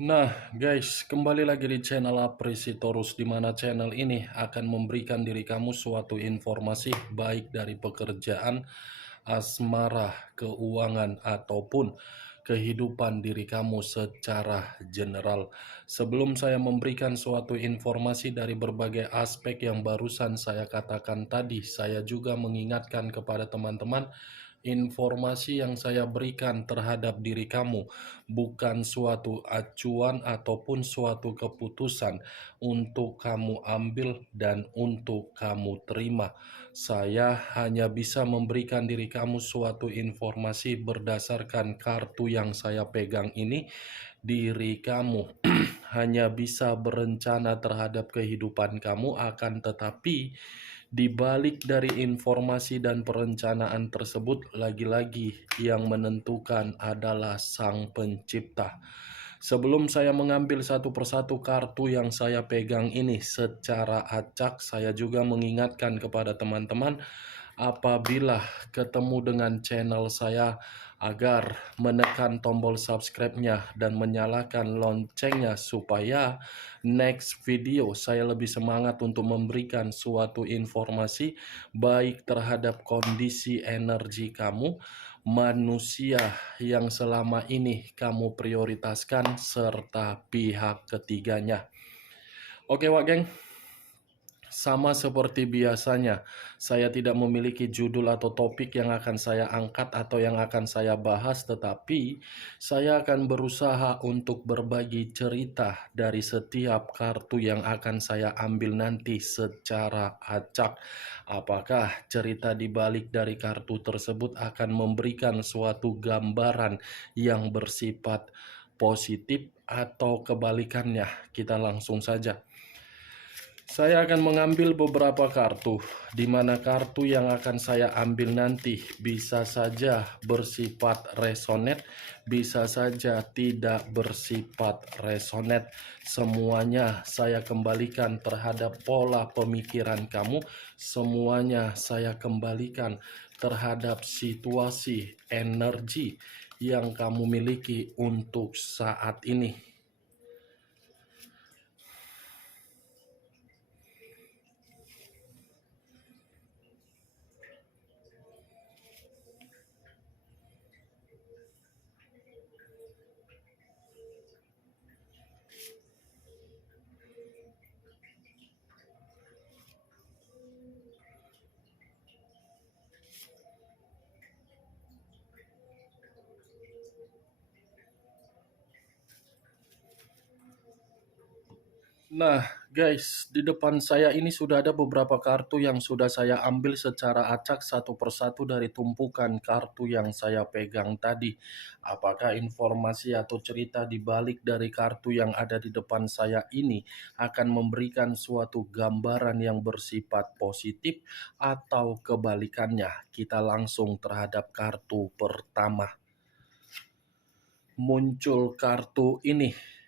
Nah, guys, kembali lagi di channel Apresitorus, di mana channel ini akan memberikan diri kamu suatu informasi baik dari pekerjaan, asmara, keuangan, ataupun kehidupan diri kamu secara general. Sebelum saya memberikan suatu informasi dari berbagai aspek yang barusan saya katakan tadi, saya juga mengingatkan kepada teman-teman, informasi yang saya berikan terhadap diri kamu bukan suatu acuan ataupun suatu keputusan untuk kamu ambil dan untuk kamu terima. Saya hanya bisa memberikan diri kamu suatu informasi berdasarkan kartu yang saya pegang ini. Diri kamu hanya bisa berencana terhadap kehidupan kamu, akan tetapi di balik dari informasi dan perencanaan tersebut, lagi-lagi yang menentukan adalah Sang Pencipta. Sebelum saya mengambil satu persatu kartu yang saya pegang ini secara acak, saya juga mengingatkan kepada teman-teman, apabila ketemu dengan channel saya, agar menekan tombol subscribe-nya dan menyalakan loncengnya supaya next video saya lebih semangat untuk memberikan suatu informasi baik terhadap kondisi energi kamu, manusia yang selama ini kamu prioritaskan, serta pihak ketiganya. Oke, Wak Geng. Sama seperti biasanya, saya tidak memiliki judul atau topik yang akan saya angkat atau yang akan saya bahas, tetapi saya akan berusaha untuk berbagi cerita dari setiap kartu yang akan saya ambil nanti secara acak. Apakah cerita di balik dari kartu tersebut akan memberikan suatu gambaran yang bersifat positif atau kebalikannya? Kita langsung saja. Saya akan mengambil beberapa kartu, di mana kartu yang akan saya ambil nanti bisa saja bersifat resonate, bisa saja tidak bersifat resonate. Semuanya saya kembalikan terhadap pola pemikiran kamu, semuanya saya kembalikan terhadap situasi energi yang kamu miliki untuk saat ini. Nah, guys, di depan saya ini sudah ada beberapa kartu yang sudah saya ambil secara acak satu persatu dari tumpukan kartu yang saya pegang tadi. Apakah informasi atau cerita di balik dari kartu yang ada di depan saya ini akan memberikan suatu gambaran yang bersifat positif atau kebalikannya? Kita langsung terhadap kartu pertama. Muncul kartu ini.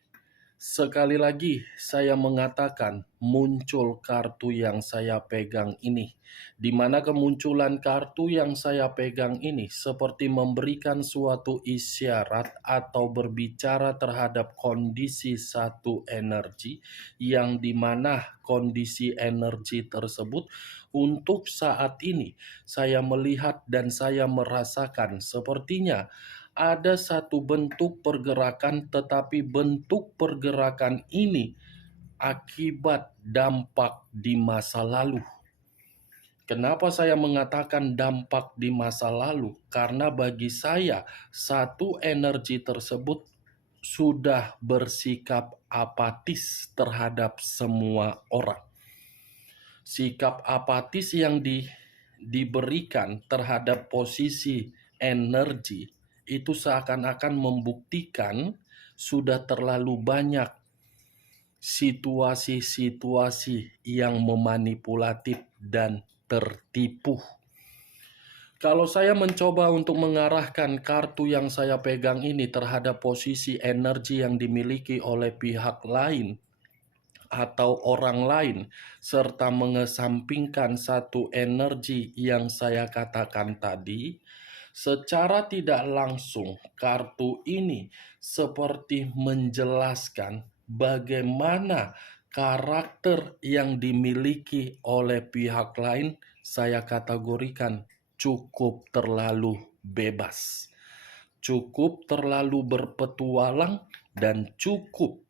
Sekali lagi saya mengatakan muncul kartu yang saya pegang ini, di mana kemunculan kartu yang saya pegang ini seperti memberikan suatu isyarat atau berbicara terhadap kondisi satu energi, yang dimana kondisi energi tersebut untuk saat ini saya melihat dan saya merasakan sepertinya ada satu bentuk pergerakan, tetapi bentuk pergerakan ini akibat dampak di masa lalu. Kenapa saya mengatakan dampak di masa lalu? Karena bagi saya, satu energi tersebut sudah bersikap apatis terhadap semua orang. Sikap apatis yang diberikan terhadap posisi energi itu seakan-akan membuktikan sudah terlalu banyak situasi-situasi yang memanipulatif dan tertipu. Kalau saya mencoba untuk mengarahkan kartu yang saya pegang ini terhadap posisi energi yang dimiliki oleh pihak lain atau orang lain, serta mengesampingkan satu energi yang saya katakan tadi, Secara tidak langsung, kartu ini seperti menjelaskan bagaimana karakter yang dimiliki oleh pihak lain saya kategorikan cukup terlalu bebas, cukup terlalu berpetualang, dan cukup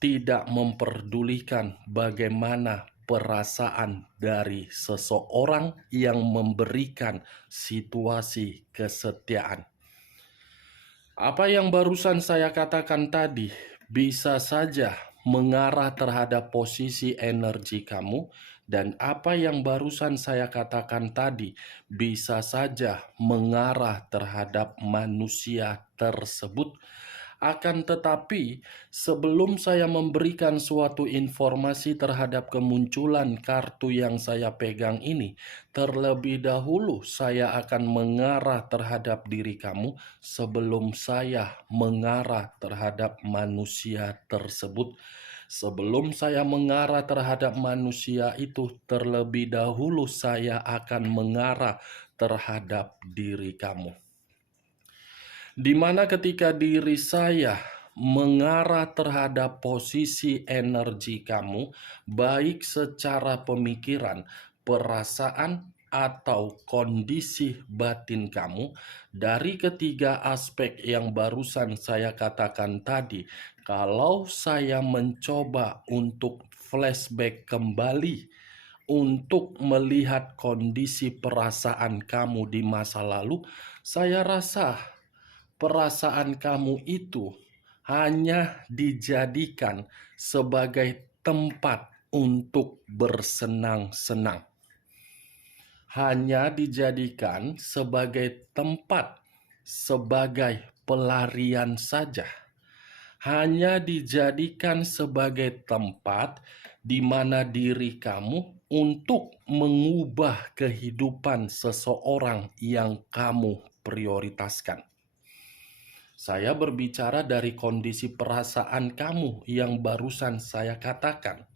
tidak memperdulikan bagaimana perasaan dari seseorang yang memberikan situasi kesetiaan. Apa yang barusan saya katakan tadi bisa saja mengarah terhadap posisi energi kamu, dan apa yang barusan saya katakan tadi bisa saja mengarah terhadap manusia tersebut. Akan tetapi, sebelum saya memberikan suatu informasi terhadap kemunculan kartu yang saya pegang ini, terlebih dahulu saya akan mengarah terhadap diri kamu sebelum saya mengarah terhadap manusia tersebut. Sebelum saya mengarah terhadap manusia itu, terlebih dahulu saya akan mengarah terhadap diri kamu. Di mana ketika diri saya mengarah terhadap posisi energi kamu, baik secara pemikiran, perasaan, atau kondisi batin kamu, dari ketiga aspek yang barusan saya katakan tadi, kalau saya mencoba untuk flashback kembali untuk melihat kondisi perasaan kamu di masa lalu, saya rasa perasaan kamu itu hanya dijadikan sebagai tempat untuk bersenang-senang. Hanya dijadikan sebagai tempat, sebagai pelarian saja. Hanya dijadikan sebagai tempat di mana diri kamu untuk mengubah kehidupan seseorang yang kamu prioritaskan. Saya berbicara dari kondisi perasaan kamu yang barusan saya katakan.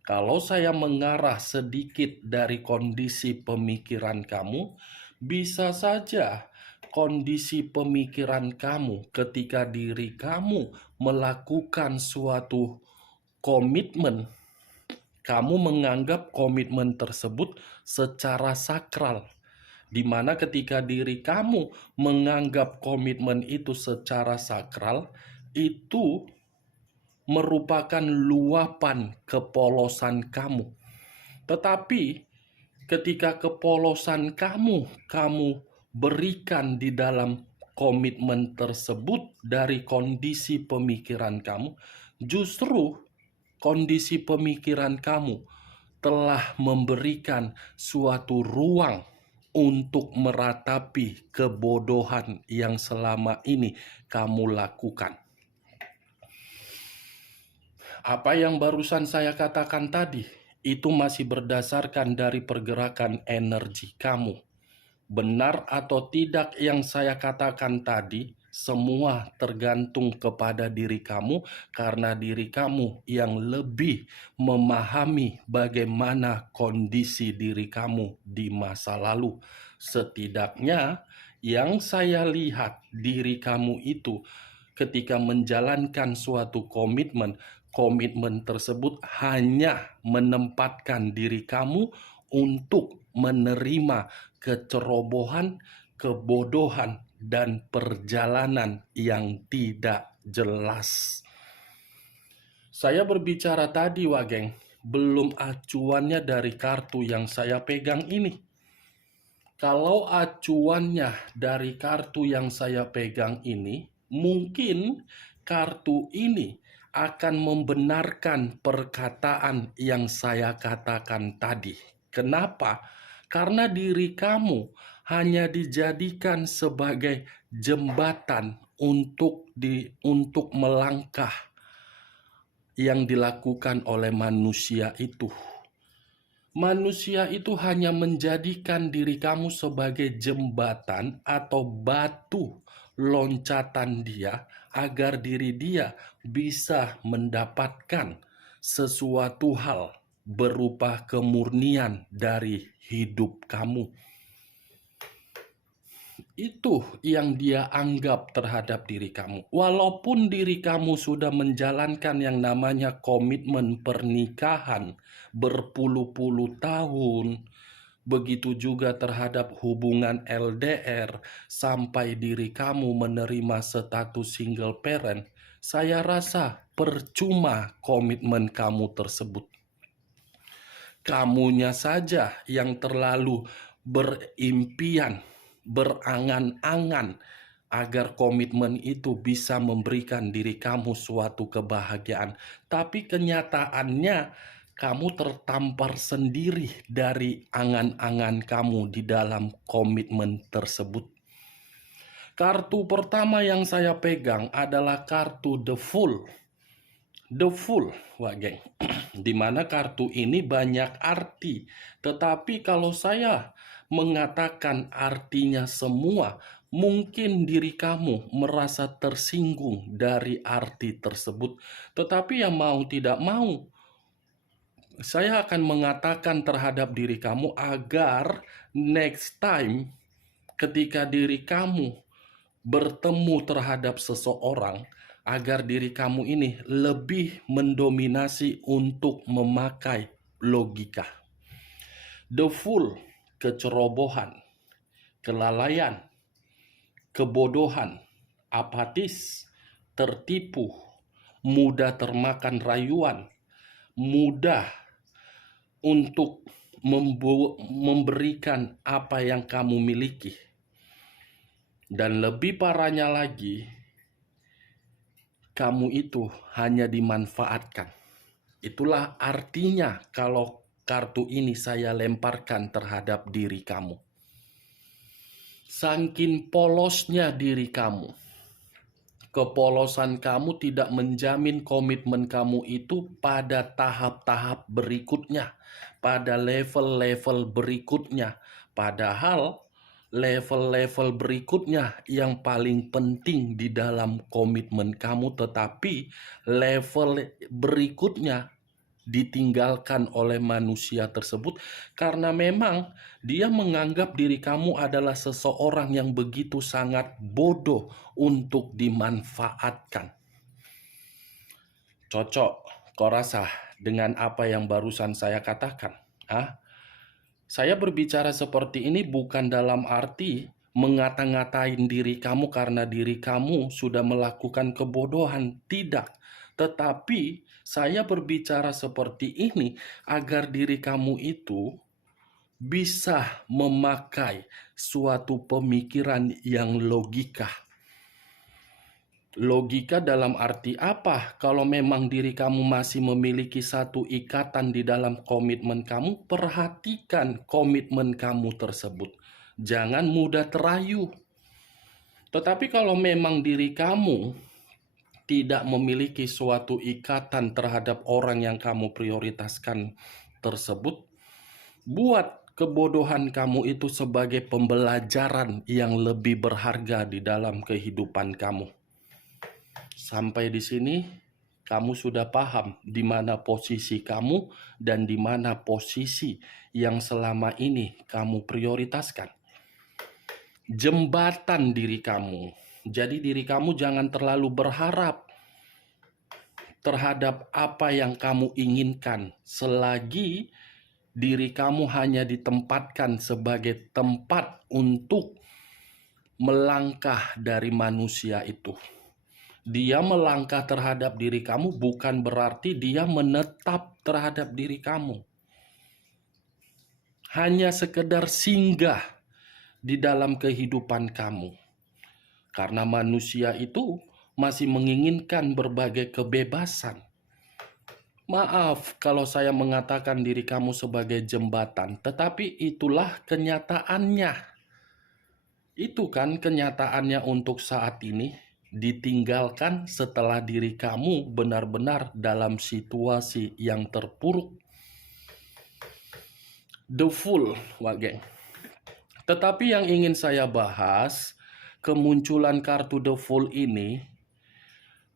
Kalau saya mengarah sedikit dari kondisi pemikiran kamu, bisa saja kondisi pemikiran kamu ketika diri kamu melakukan suatu komitmen, kamu menganggap komitmen tersebut secara sakral, di mana ketika diri kamu menganggap komitmen itu secara sakral, itu merupakan luapan kepolosan kamu. Tetapi ketika kepolosan kamu berikan di dalam komitmen tersebut dari kondisi pemikiran kamu, justru kondisi pemikiran kamu telah memberikan suatu ruang untuk meratapi kebodohan yang selama ini kamu lakukan. Apa yang barusan saya katakan tadi, itu masih berdasarkan dari pergerakan energi kamu. Benar atau tidak yang saya katakan tadi, semua tergantung kepada diri kamu, karena diri kamu yang lebih memahami bagaimana kondisi diri kamu di masa lalu. Setidaknya yang saya lihat diri kamu itu ketika menjalankan suatu komitmen, komitmen tersebut hanya menempatkan diri kamu untuk menerima kecerobohan, kebodohan, dan perjalanan yang tidak jelas. Saya berbicara tadi, Wageng, belum acuannya dari kartu yang saya pegang ini. Kalau acuannya dari kartu yang saya pegang ini, mungkin kartu ini akan membenarkan perkataan yang saya katakan tadi. Kenapa? Karena diri kamu hanya dijadikan sebagai jembatan untuk melangkah yang dilakukan oleh manusia itu. Manusia itu hanya menjadikan diri kamu sebagai jembatan atau batu loncatan dia agar diri dia bisa mendapatkan sesuatu hal berupa kemurnian dari hidup kamu. Itu yang dia anggap terhadap diri kamu. Walaupun diri kamu sudah menjalankan yang namanya komitmen pernikahan berpuluh-puluh tahun, begitu juga terhadap hubungan LDR sampai diri kamu menerima status single parent, saya rasa percuma komitmen kamu tersebut. Kamunya saja yang terlalu berimpian, berangan-angan agar komitmen itu bisa memberikan diri kamu suatu kebahagiaan. Tapi kenyataannya kamu tertampar sendiri dari angan-angan kamu di dalam komitmen tersebut. Kartu pertama yang saya pegang adalah kartu The Fool. The Fool, wah geng. Dimana kartu ini banyak arti. Tetapi kalau saya mengatakan artinya semua, mungkin diri kamu merasa tersinggung dari arti tersebut. Tetapi yang mau tidak mau, saya akan mengatakan terhadap diri kamu agar next time ketika diri kamu bertemu terhadap seseorang, agar diri kamu ini lebih mendominasi untuk memakai logika. The Fool, kecerobohan, kelalaian, kebodohan, apatis, tertipu, mudah termakan rayuan, mudah untuk memberikan apa yang kamu miliki. Dan lebih parahnya lagi, kamu itu hanya dimanfaatkan. Itulah artinya kalau kartu ini saya lemparkan terhadap diri kamu. Saking polosnya diri kamu, kepolosan kamu tidak menjamin komitmen kamu itu pada tahap-tahap berikutnya, pada level-level berikutnya. Padahal level-level berikutnya yang paling penting di dalam komitmen kamu, tetapi level berikutnya ditinggalkan oleh manusia tersebut karena memang dia menganggap diri kamu adalah seseorang yang begitu sangat bodoh untuk dimanfaatkan. Cocok, kau rasa dengan apa yang barusan saya katakan? Saya berbicara seperti ini bukan dalam arti mengata-ngatain diri kamu karena diri kamu sudah melakukan kebodohan. Tidak. Tetapi saya berbicara seperti ini agar diri kamu itu bisa memakai suatu pemikiran yang logika. Logika dalam arti apa? Kalau memang diri kamu masih memiliki satu ikatan di dalam komitmen kamu, perhatikan komitmen kamu tersebut. Jangan mudah terayu. Tetapi kalau memang diri kamu tidak memiliki suatu ikatan terhadap orang yang kamu prioritaskan tersebut, buat kebodohan kamu itu sebagai pembelajaran yang lebih berharga di dalam kehidupan kamu. Sampai di sini kamu sudah paham di mana posisi kamu dan di mana posisi yang selama ini kamu prioritaskan. Jembatan diri kamu. Jadi diri kamu jangan terlalu berharap terhadap apa yang kamu inginkan selagi diri kamu hanya ditempatkan sebagai tempat untuk melangkah dari manusia itu. Dia melangkah terhadap diri kamu bukan berarti dia menetap terhadap diri kamu. Hanya sekedar singgah di dalam kehidupan kamu. Karena manusia itu masih menginginkan berbagai kebebasan. Maaf kalau saya mengatakan diri kamu sebagai jembatan, tetapi itulah kenyataannya. Itu kan kenyataannya untuk saat ini. Ditinggalkan setelah diri kamu benar-benar dalam situasi yang terpuruk. The Fool, wah geng. Tetapi yang ingin saya bahas, kemunculan kartu The Fool ini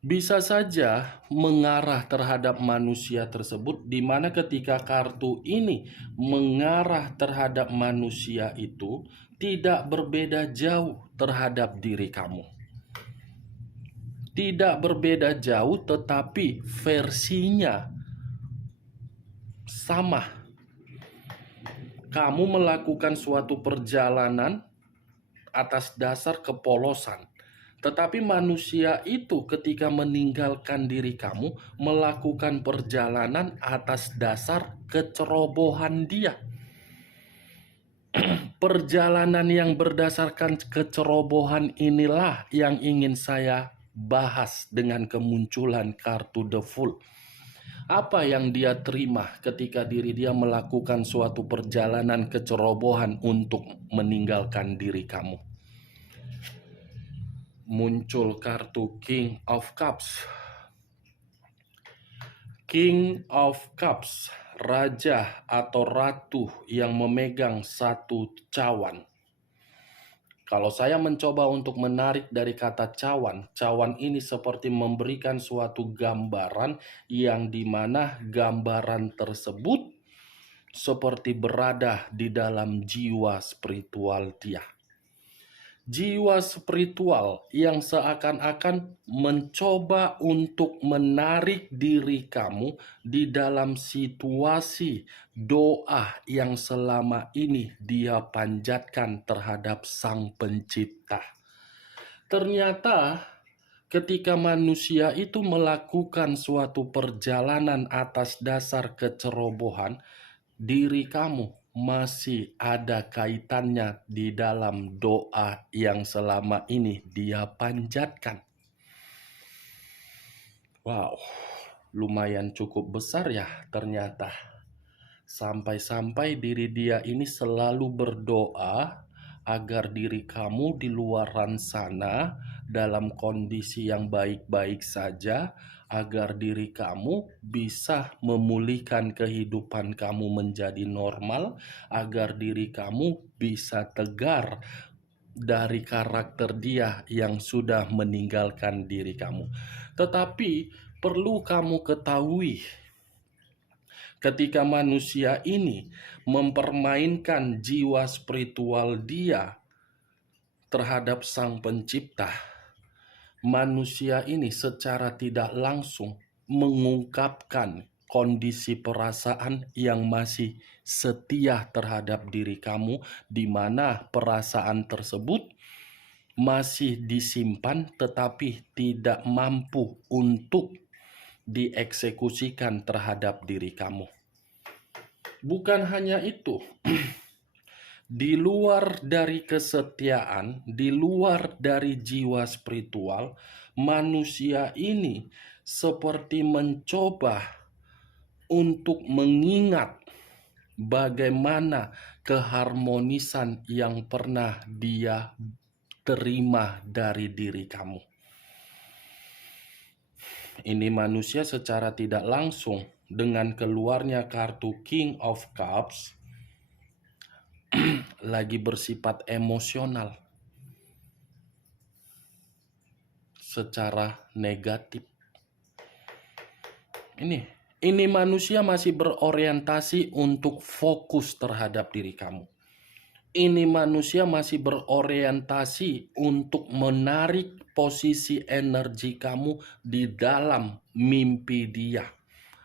bisa saja mengarah terhadap manusia tersebut, di mana ketika kartu ini mengarah terhadap manusia itu tidak berbeda jauh terhadap diri kamu. Tidak berbeda jauh, tetapi versinya sama. Kamu melakukan suatu perjalanan atas dasar kepolosan. Tetapi manusia itu ketika meninggalkan diri kamu melakukan perjalanan atas dasar kecerobohan dia. Perjalanan yang berdasarkan kecerobohan inilah yang ingin saya bahas dengan kemunculan kartu The Fool. Apa yang dia terima ketika diri dia melakukan suatu perjalanan kecerobohan untuk meninggalkan diri kamu? Muncul kartu King of Cups. King of Cups, raja atau ratu yang memegang satu cawan. Kalau saya mencoba untuk menarik dari kata cawan, cawan ini seperti memberikan suatu gambaran yang dimana gambaran tersebut seperti berada di dalam jiwa spiritual dia. Jiwa spiritual yang seakan-akan mencoba untuk menarik diri kamu di dalam situasi doa yang selama ini dia panjatkan terhadap Sang Pencipta. Ternyata ketika manusia itu melakukan suatu perjalanan atas dasar kecerobohan, diri kamu masih ada kaitannya di dalam doa yang selama ini dia panjatkan. Wow, lumayan cukup besar ya ternyata. Sampai-sampai diri dia ini selalu berdoa agar diri kamu di luaran sana dalam kondisi yang baik-baik saja, agar diri kamu bisa memulihkan kehidupan kamu menjadi normal, agar diri kamu bisa tegar dari karakter dia yang sudah meninggalkan diri kamu. Tetapi perlu kamu ketahui, ketika manusia ini mempermainkan jiwa spiritual dia terhadap Sang Pencipta, manusia ini secara tidak langsung mengungkapkan kondisi perasaan yang masih setia terhadap diri kamu, di mana perasaan tersebut masih disimpan tetapi tidak mampu untuk dieksekusikan terhadap diri kamu. Bukan hanya itu, di luar dari kesetiaan, di luar dari jiwa spiritual, manusia ini seperti mencoba untuk mengingat bagaimana keharmonisan yang pernah dia terima dari diri kamu. Ini manusia secara tidak langsung dengan keluarnya kartu King of Cups lagi bersifat emosional secara negatif. Ini manusia masih berorientasi untuk fokus terhadap diri kamu. Ini manusia masih berorientasi untuk menarik posisi energi kamu di dalam mimpi dia,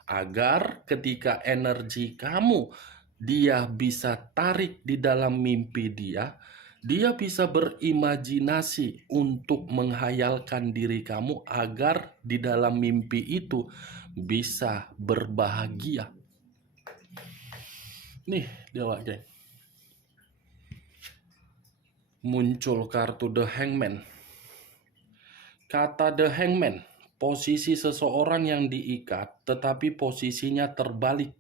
agar ketika energi kamu dia bisa tarik di dalam mimpi dia, dia bisa berimajinasi untuk menghayalkan diri kamu agar di dalam mimpi itu bisa berbahagia. Nih, dewa geng. Muncul kartu The Hangman. Kata The Hangman, posisi seseorang yang diikat tetapi posisinya terbalik.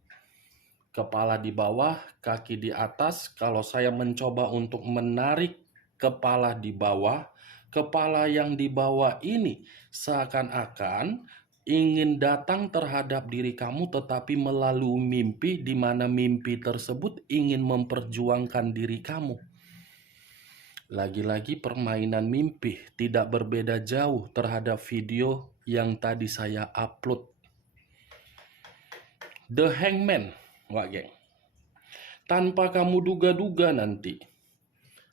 Kepala di bawah, kaki di atas. Kalau saya mencoba untuk menarik kepala di bawah, kepala yang di bawah ini seakan-akan ingin datang terhadap diri kamu tetapi melalui mimpi, di mana mimpi tersebut ingin memperjuangkan diri kamu. Lagi-lagi permainan mimpi tidak berbeda jauh terhadap video yang tadi saya upload. The Hangman, Wak Geng. Tanpa kamu duga-duga nanti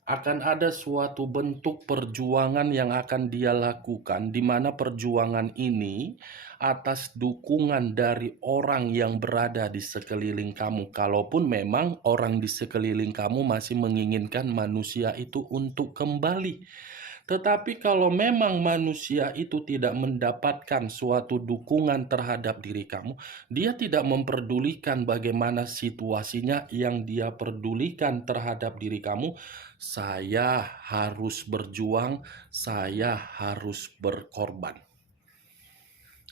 akan ada suatu bentuk perjuangan yang akan dia lakukan, di mana perjuangan ini atas dukungan dari orang yang berada di sekeliling kamu. Kalaupun memang orang di sekeliling kamu masih menginginkan manusia itu untuk kembali. Tetapi kalau memang manusia itu tidak mendapatkan suatu dukungan terhadap diri kamu, dia tidak memperdulikan bagaimana situasinya. Yang dia perdulikan terhadap diri kamu, saya harus berjuang, saya harus berkorban.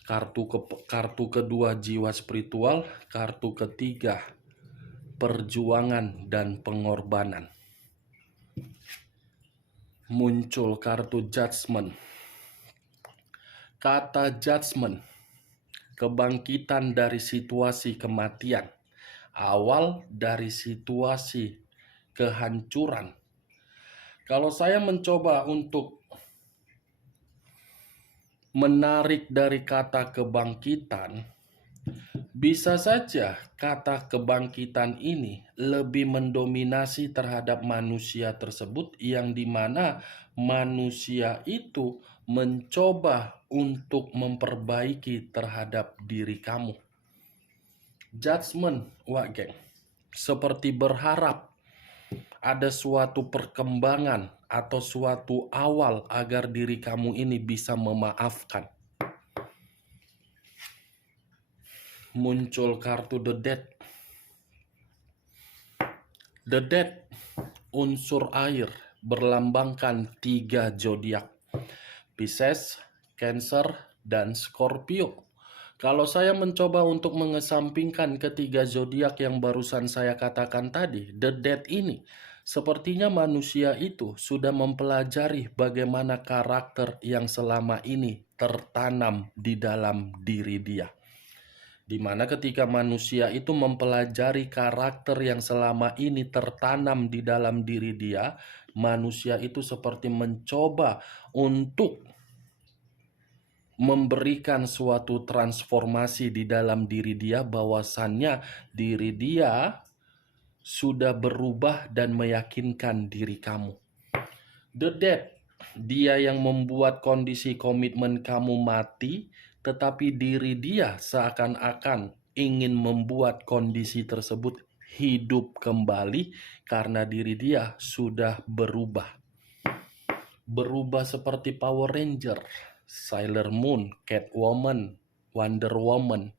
Kartu kedua jiwa spiritual, kartu ketiga perjuangan dan pengorbanan. Muncul kartu judgment. Kata judgment, kebangkitan dari situasi kematian, awal dari situasi kehancuran. Kalau saya mencoba untuk menarik dari kata kebangkitan, bisa saja kata kebangkitan ini lebih mendominasi terhadap manusia tersebut, yang dimana manusia itu mencoba untuk memperbaiki terhadap diri kamu. Judgment, Wak Geng, seperti berharap ada suatu perkembangan atau suatu awal agar diri kamu ini bisa memaafkan. Muncul kartu The Death. The Death, unsur air, berlambangkan 3 zodiak: Pisces, Cancer, dan Scorpio. Kalau saya mencoba untuk mengesampingkan ketiga zodiak yang barusan saya katakan tadi, The Death ini, sepertinya manusia itu sudah mempelajari bagaimana karakter yang selama ini tertanam di dalam diri dia. Dimana ketika manusia itu mempelajari karakter yang selama ini tertanam di dalam diri dia, manusia itu seperti mencoba untuk memberikan suatu transformasi di dalam diri dia, bahwasannya diri dia sudah berubah dan meyakinkan diri kamu. The Death, dia yang membuat kondisi komitmen kamu mati, tetapi diri dia seakan-akan ingin membuat kondisi tersebut hidup kembali karena diri dia sudah berubah. Berubah seperti Power Ranger, Sailor Moon, Catwoman, Wonder Woman,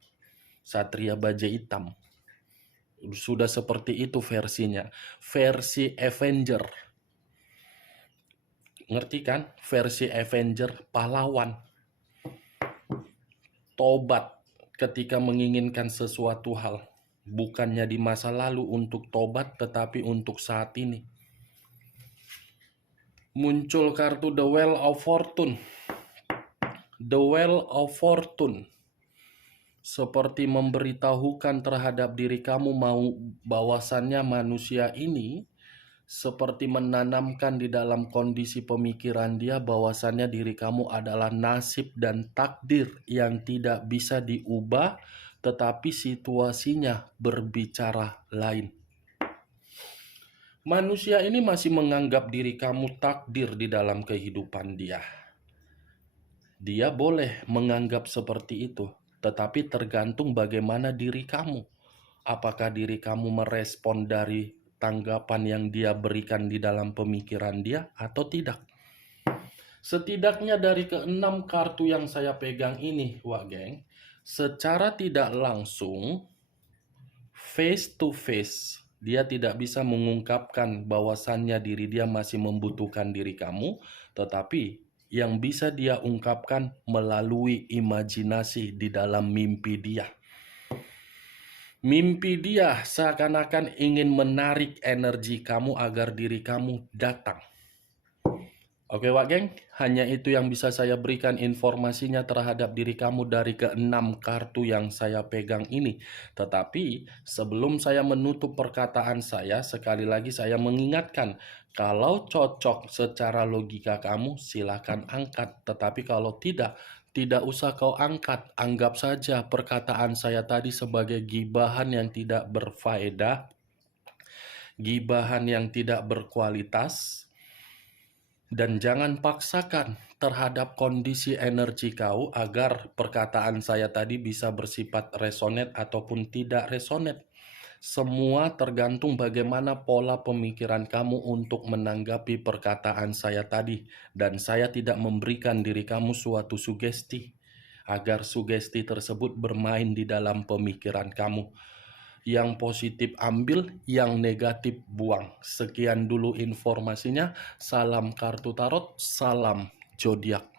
Satria Baja Hitam. Sudah seperti itu versinya. Versi Avenger. Ngerti kan? Versi Avenger pahlawan. Tobat ketika menginginkan sesuatu hal. Bukannya di masa lalu untuk tobat, tetapi untuk saat ini. Muncul kartu The Wheel of Fortune. The Wheel of Fortune seperti memberitahukan terhadap diri kamu bahwasannya manusia ini seperti menanamkan di dalam kondisi pemikiran dia bahwasannya diri kamu adalah nasib dan takdir yang tidak bisa diubah, tetapi situasinya berbicara lain. Manusia ini masih menganggap diri kamu takdir di dalam kehidupan dia. Dia boleh menganggap seperti itu, tetapi tergantung bagaimana diri kamu. Apakah diri kamu merespon dari tanggapan yang dia berikan di dalam pemikiran dia atau tidak? Setidaknya dari ke-6 kartu yang saya pegang ini, Wak Geng, secara tidak langsung, face to face, dia tidak bisa mengungkapkan bahwasannya diri dia masih membutuhkan diri kamu, tetapi yang bisa dia ungkapkan melalui imajinasi di dalam mimpi dia. Mimpi dia seakan-akan ingin menarik energi kamu agar diri kamu datang. Oke Wak Geng, hanya itu yang bisa saya berikan informasinya terhadap diri kamu dari keenam kartu yang saya pegang ini. Tetapi sebelum saya menutup perkataan saya, sekali lagi saya mengingatkan, kalau cocok secara logika kamu, silakan angkat. Tetapi kalau tidak, tidak usah kau angkat. Anggap saja perkataan saya tadi sebagai gibahan yang tidak berfaedah, gibahan yang tidak berkualitas, dan jangan paksakan terhadap kondisi energi kau agar perkataan saya tadi bisa bersifat resonate ataupun tidak resonate. Semua tergantung bagaimana pola pemikiran kamu untuk menanggapi perkataan saya tadi. Dan saya tidak memberikan diri kamu suatu sugesti agar sugesti tersebut bermain di dalam pemikiran kamu. Yang positif ambil, yang negatif buang. Sekian dulu informasinya. Salam kartu tarot, salam zodiak.